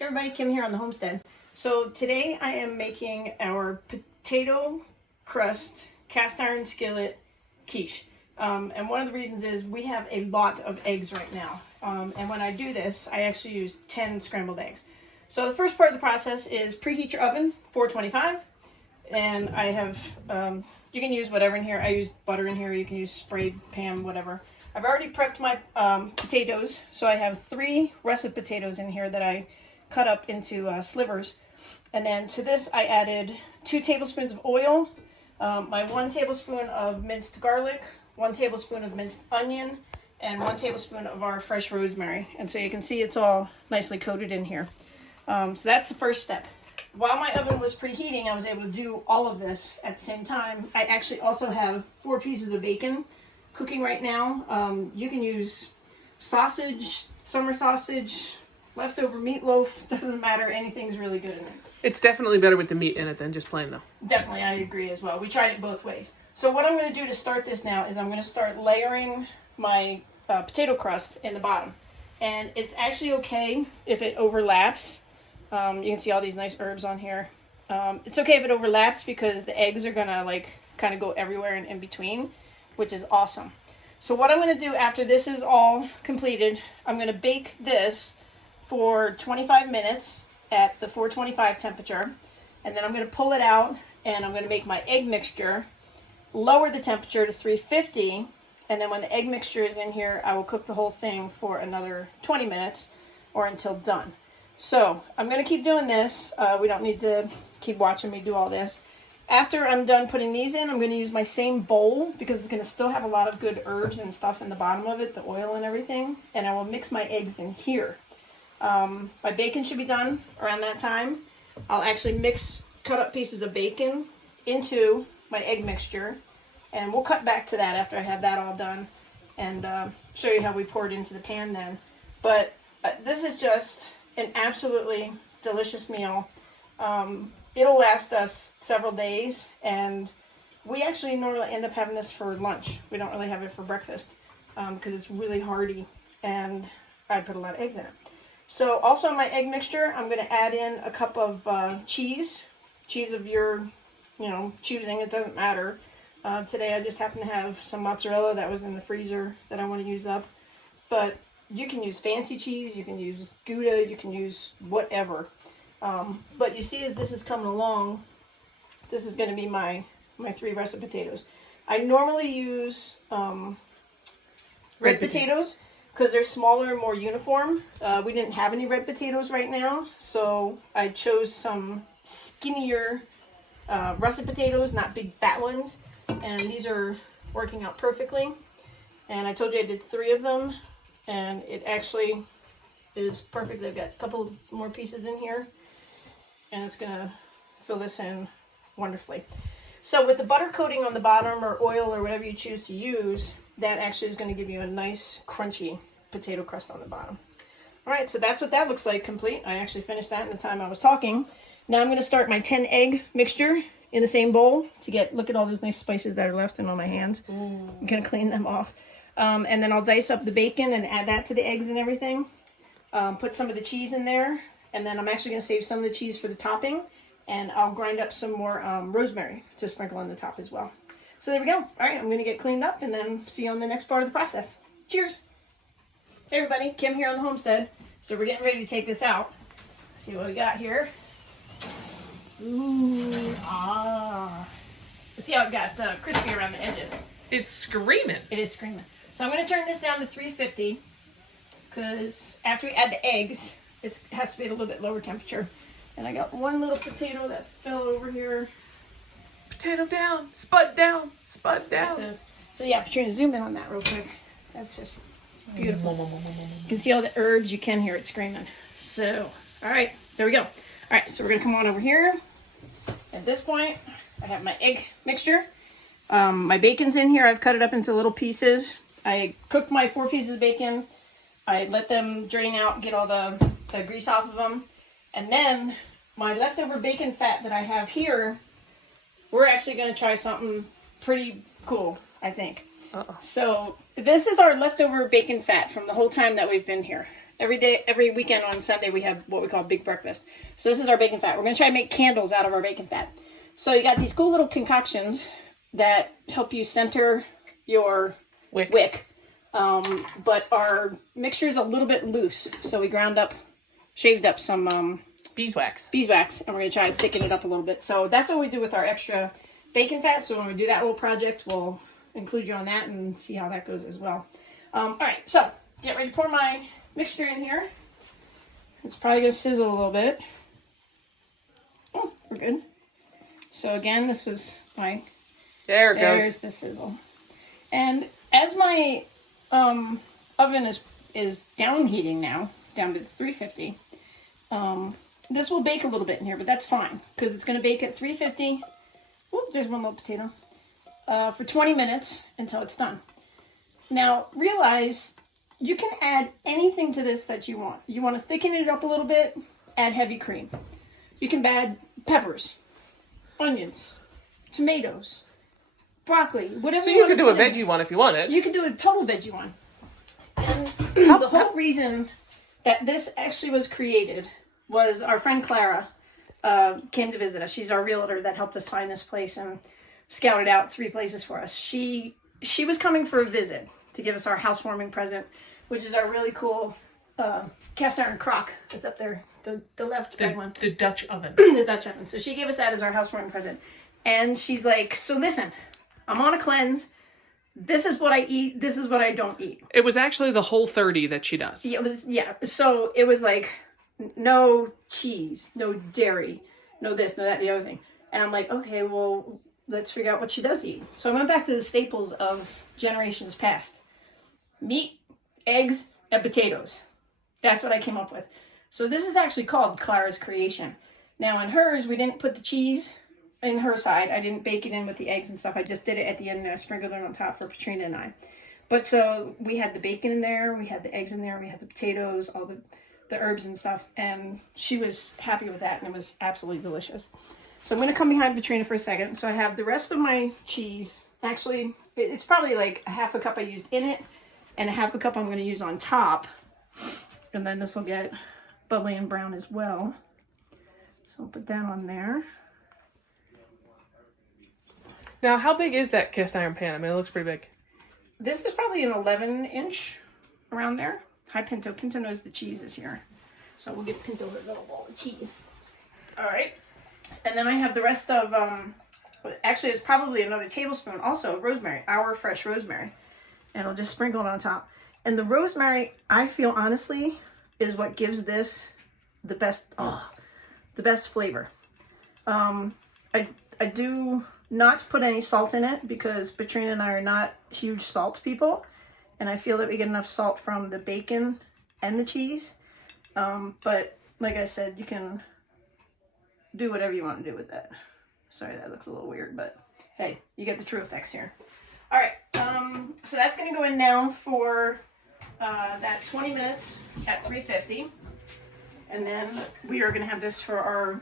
Hey everybody, Kim here on the homestead. So today I am making our potato crust cast iron skillet quiche. And one of the reasons is we have a lot of eggs right now. And when I do this, I actually use 10 scrambled eggs. So the first part of the process is preheat your oven, 425. And I have, you can use whatever in here. I use butter in here. You can use sprayed pan, whatever. I've already prepped my potatoes. So I have 3 russet potatoes in here that I cut up into slivers. And then to this I added 2 tablespoons of oil, my 1 tablespoon of minced garlic, 1 tablespoon of minced onion, and 1 tablespoon of our fresh rosemary. And so you can see it's all nicely coated in here. So that's the first step. While my oven was preheating, I was able to do all of this at the same time. I actually also have 4 pieces of bacon cooking right now. You can use sausage, summer sausage, leftover meatloaf, doesn't matter, anything's really good in it. It's definitely better with the meat in it than just plain though. Definitely, I agree as well. We tried it both ways. So what I'm going to do to start this now is I'm going to start layering my potato crust in the bottom. And it's actually okay if it overlaps. You can see all these nice herbs on here. It's okay if it overlaps because the eggs are going to like kind of go everywhere and in between, which is awesome. So what I'm going to do after this is all completed, I'm going to bake this for 25 minutes at the 425 temperature, and then I'm going to pull it out and I'm going to make my egg mixture, lower the temperature to 350, and then when the egg mixture is in here I will cook the whole thing for another 20 minutes or until done. So I'm going to keep doing this. We don't need to keep watching me do all this. After I'm done putting these in, I'm going to use my same bowl because it's going to still have a lot of good herbs and stuff in the bottom of it, the oil and everything, and I will mix my eggs in here. My bacon should be done around that time. I'll actually cut up pieces of bacon into my egg mixture, and we'll cut back to that after I have that all done and show you how we pour it into the pan then. But this is just an absolutely delicious meal. It'll last us several days, and we actually normally end up having this for lunch. We don't really have it for breakfast because it's really hearty, and I put a lot of eggs in it. So also in my egg mixture, I'm going to add in a cup of cheese of your, choosing. It doesn't matter. Today I just happen to have some mozzarella that was in the freezer that I want to use up. But you can use fancy cheese, you can use Gouda, you can use whatever. But you see as this is coming along, this is going to be my 3 russet potatoes. I normally use red potatoes, because they're smaller and more uniform. We didn't have any red potatoes right now, so I chose some skinnier russet potatoes, not big fat ones, and these are working out perfectly. And I told you I did 3 of them, and it actually is perfect. I've got a couple more pieces in here, and it's gonna fill this in wonderfully. So with the butter coating on the bottom, or oil, or whatever you choose to use, that actually is going to give you a nice crunchy potato crust on the bottom. Alright, so that's what that looks like complete. I actually finished that in the time I was talking. Now I'm going to start my 10 egg mixture in the same bowl to look at all those nice spices that are left in on my hands. I'm going to clean them off. And then I'll dice up the bacon and add that to the eggs and everything. Put some of the cheese in there, and then I'm actually going to save some of the cheese for the topping, and I'll grind up some more rosemary to sprinkle on the top as well. So there we go. All right, I'm going to get cleaned up and then see you on the next part of the process. Cheers. Hey everybody, Kim here on the homestead. So we're getting ready to take this out. See what we got here. Ooh, see how it got crispy around the edges. It's screaming. It is screaming. So I'm going to turn this down to 350 because after we add the eggs, it has to be at a little bit lower temperature. And I got one little potato that fell over here. Potato down, spud down, spud down. So yeah, Patrina, zoom in on that real quick. That's just beautiful. You can see all the herbs. You can hear it screaming. So, all right, there we go. All right, so we're gonna come on over here. At this point, I have my egg mixture. My bacon's in here. I've cut it up into little pieces. I cooked my 4 pieces of bacon. I let them drain out, get all the grease off of them. And then my leftover bacon fat that I have here, we're actually going to try something pretty cool, I think. So this is our leftover bacon fat from the whole time that we've been here. every weekend on Sunday, we have what we call big breakfast. So this is our bacon fat. We're going to try to make candles out of our bacon fat. So you got these cool little concoctions that help you center your wick. But our mixture is a little bit loose. So we shaved up some beeswax, and we're going to try to thicken it up a little bit. So that's what we do with our extra bacon fat. So when we do that little project, we'll include you on that and see how that goes as well. All right, so get ready to pour my mixture in here. It's probably going to sizzle a little bit. Oh, we're good. So again, this was my... There's the sizzle. And as my oven is down heating now, down to 350, this will bake a little bit in here, but that's fine because it's going to bake at 350. Whoop, there's one little potato. For 20 minutes until it's done. Now, realize you can add anything to this that you want. You want to thicken it up a little bit, add heavy cream. You can add peppers, onions, tomatoes, broccoli, whatever. So you could do a veggie one if you wanted. You can do a total veggie one. And the whole reason that this actually was created was our friend Clara came to visit us. She's our realtor that helped us find this place and scouted out 3 places for us. She was coming for a visit to give us our housewarming present, which is our really cool cast iron crock that's up there, the left big one. The Dutch oven. The Dutch oven. So she gave us that as our housewarming present. And she's like, so listen, I'm on a cleanse. This is what I eat. This is what I don't eat. It was actually the Whole30 that she does. Yeah. So it was like, no cheese, no dairy, no this, no that, the other thing. And I'm like, okay, well, let's figure out what she does eat. So I went back to the staples of generations past. Meat, eggs, and potatoes. That's what I came up with. So this is actually called Clara's Creation. Now in hers, we didn't put the cheese in her side. I didn't bake it in with the eggs and stuff. I just did it at the end and I sprinkled it on top for Patrina and I. But so we had the bacon in there, we had the eggs in there, we had the potatoes, all the herbs and stuff. And she was happy with that and it was absolutely delicious. So I'm going to come behind Patrina for a second. So I have the rest of my cheese. Actually, it's probably like a half a cup I used in it and a half a cup I'm going to use on top. And then this will get bubbly and brown as well. So I'll put that on there. Now, how big is that cast iron pan? I mean, it looks pretty big. This is probably an 11-inch around there. Hi, Pinto. Pinto knows the cheese is here. So we'll give Pinto her little ball of cheese. All right. And then I have the rest of, actually it's probably another tablespoon also of rosemary, our fresh rosemary. And I'll just sprinkle it on top. And the rosemary, I feel honestly, is what gives this the best flavor. I do not put any salt in it because Patrina and I are not huge salt people. And I feel that we get enough salt from the bacon and the cheese. But like I said, you can do whatever you want to do with that. Sorry, that looks a little weird, but hey, you get the true effects here. All right, so that's going to go in now for that 20 minutes at 350. And then we are going to have this for our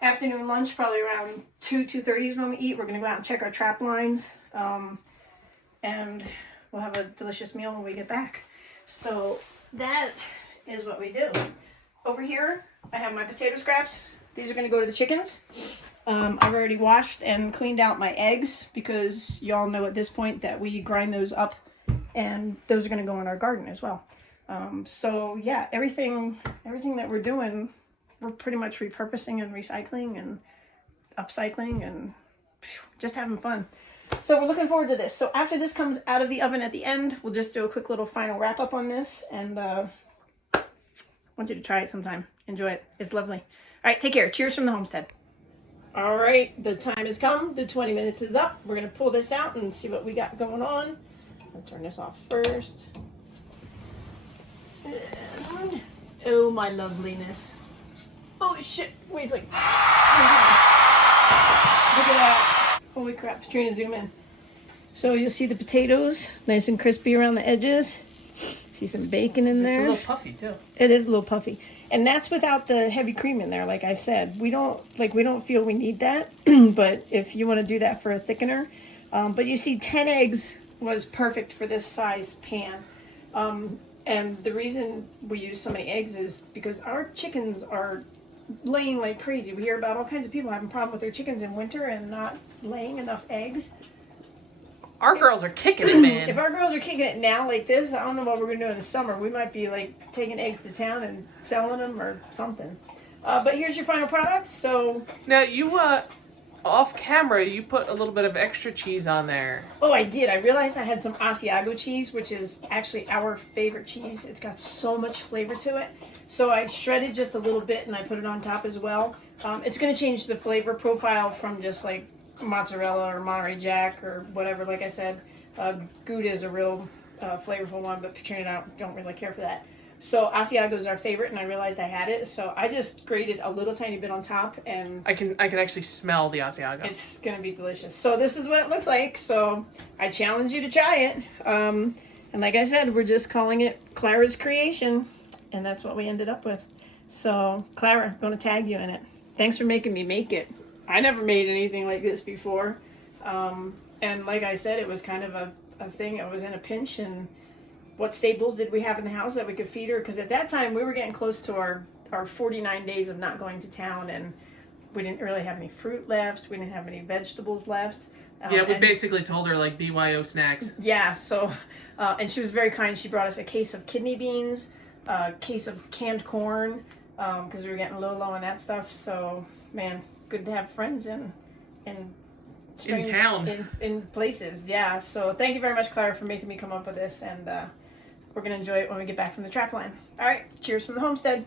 afternoon lunch, probably around 2:30 is when we eat. We're going to go out and check our trap lines. And we'll have a delicious meal when we get back. So that is what we do. Over here, I have my potato scraps. These are going to go to the chickens. I've already washed and cleaned out my eggs because y'all know at this point that we grind those up and those are going to go in our garden as well. So yeah, everything that we're doing, we're pretty much repurposing and recycling and upcycling and just having fun. So we're looking forward to this. So after this comes out of the oven at the end, we'll just do a quick little final wrap up on this and I want you to try it sometime. Enjoy it. It's lovely. All right, take care. Cheers from the homestead. All right, the time has come. The 20 minutes is up. We're going to pull this out and see what we got going on. I'll turn this off first. And, oh, my loveliness. Oh, shit. Wait, like, look at that. Holy crap. Patrina, zoom in. So you'll see the potatoes nice and crispy around the edges. See some bacon in there. It's a little puffy, too. It is a little puffy. And that's without the heavy cream in there, like I said. We don't feel we need that, but if you want to do that for a thickener. But you see 10 eggs was perfect for this size pan. And the reason we use so many eggs is because our chickens are laying like crazy. We hear about all kinds of people having problem with their chickens in winter and not laying enough eggs. Our girls are kicking it, man. If our girls are kicking it now like this, I don't know what we're gonna do in the summer. We might be like taking eggs to town and selling them or something. But here's your final product. So Now you off camera, you put a little bit of extra cheese on there. oh, I did. I realized I had some Asiago cheese, which is actually our favorite cheese. It's got so much flavor to it. So I shredded just a little bit and I put it on top as well. It's going to change the flavor profile from just like mozzarella or Monterey Jack or whatever. Like I said, Gouda is a real flavorful one, but Petrina, I don't really care for that. So Asiago is our favorite, and I realized I had it, so I just grated a little tiny bit on top, and I can actually smell the Asiago. it's gonna be delicious. So this is what it looks like. So I challenge you to try it. And like I said, we're just calling it Clara's Creation, and that's what we ended up with. So Clara, I'm gonna tag you in it. Thanks for making me make it. I never made anything like this before, and like I said, it was kind of a thing. I was in a pinch, and what staples did we have in the house that we could feed her? Because at that time we were getting close to our 49 days of not going to town, and we didn't really have any fruit left. We didn't have any vegetables left. Yeah, we basically told her like BYO snacks. Yeah, so and she was very kind. She brought us a case of kidney beans, a case of canned corn, because we were getting low on that stuff. So man, good to have friends in town. in places. Yeah. So thank you very much, Clara, for making me come up with this, and we're gonna enjoy it when we get back from the trap line. All right, cheers from the homestead.